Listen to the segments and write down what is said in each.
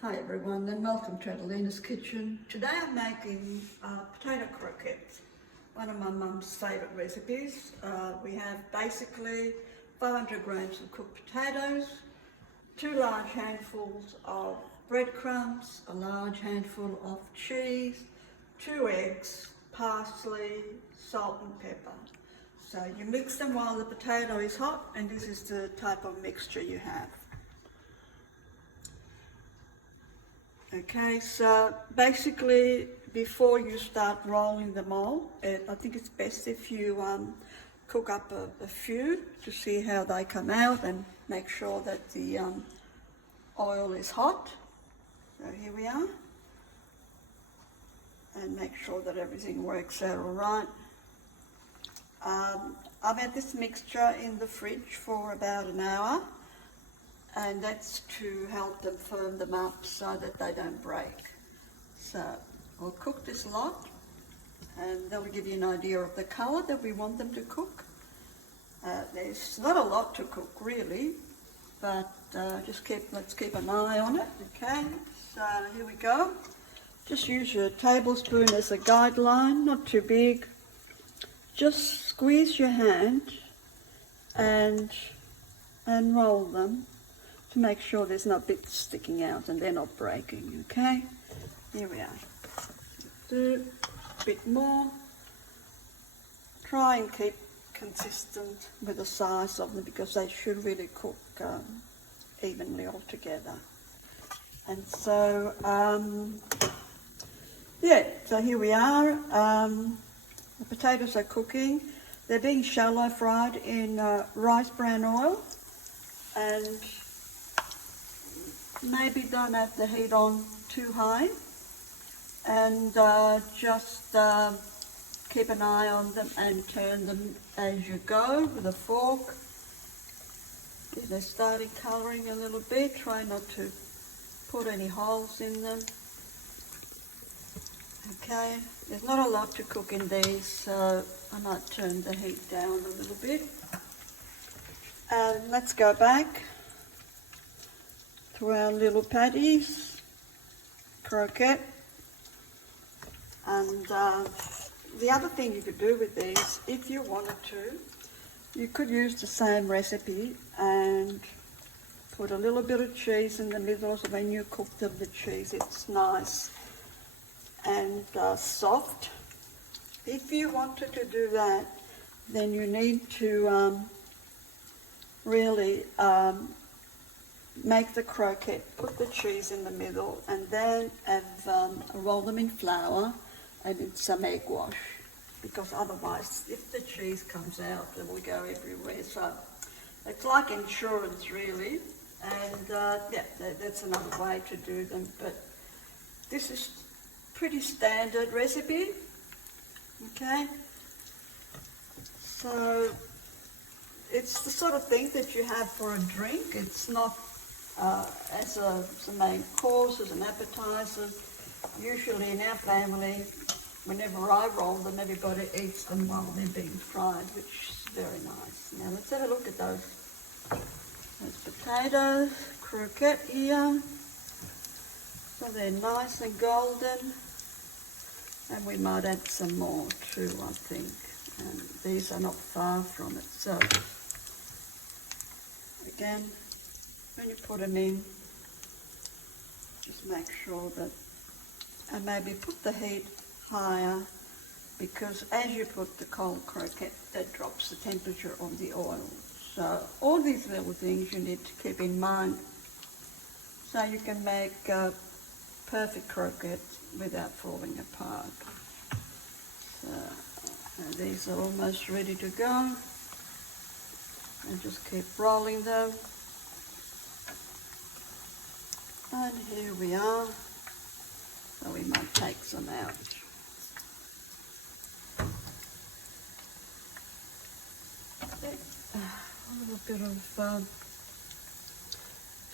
Hi everyone and welcome to Adelina's kitchen. Today I'm making potato croquettes, one of my mum's favourite recipes. We have basically 500 grams of cooked potatoes, 2 large handfuls of breadcrumbs, a large handful of cheese, 2 eggs, parsley, salt and pepper. So you mix them while the potato is hot, and this is the type of mixture you have. Okay, so basically before you start rolling them all, I think it's best if you cook up a few to see how they come out and make sure that the oil is hot. So here we are. And make sure that everything works out all right. I've had this mixture in the fridge for about an hour, and that's to help them firm them up so that they don't break. So I'll cook this lot, and that'll give you an idea of the colour that we want them to cook. There's not a lot to cook really, but let's keep an eye on it. Okay, so here we go. Just use your tablespoon as a guideline, not too big. Just squeeze your hand and roll them to make sure there's no bits sticking out and they're not breaking. Okay, here we are. Do a bit more. Try and keep consistent with the size of them because they should really cook evenly all together. And so yeah, so here we are. The potatoes are cooking. They're being shallow fried in rice bran oil, and maybe don't have the heat on too high, and just keep an eye on them and turn them as you go with a fork. If they're starting colouring a little bit, try not to put any holes in them. Okay, there's not a lot to cook in these, so I might turn the heat down a little bit. And let's go back to our little patties, croquette. And the other thing you could do with these, if you wanted to, you could use the same recipe and put a little bit of cheese in the middle, so when you cook them, the cheese, it's nice and soft. If you wanted to do that, then you need to really make the croquette, put the cheese in the middle, and then roll them in flour and in some egg wash, because otherwise if the cheese comes out it will go everywhere. So it's like insurance really, and yeah, that's another way to do them, but this is pretty standard recipe. Okay, so it's the sort of thing that you have for a drink. It's not as a main course, as an appetizer. Usually in our family, whenever I roll them, everybody eats them while they're being fried, which is very nice. Now let's have a look at those potatoes, croquette here. So they're nice and golden, and we might add some more too, I think. And these are not far from it. So again, when you put them in, just make sure that, and maybe put the heat higher, because as you put the cold croquette, that drops the temperature of the oil. So all these little things you need to keep in mind, so you can make perfect croquettes without falling apart. So these are almost ready to go, and just keep rolling them. And here we are. So we might take some out. A little bit of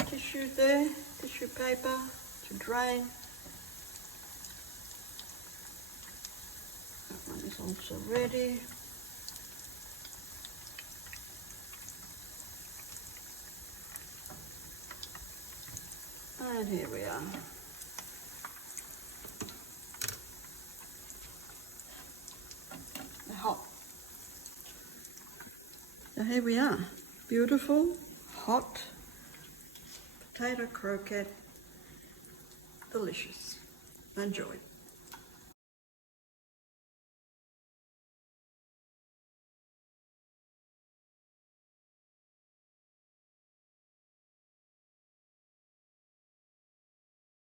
tissue there, tissue paper to drain. That one is also ready. And here we are. They're hot. So here we are. Beautiful, hot potato croquette. Delicious. Enjoy.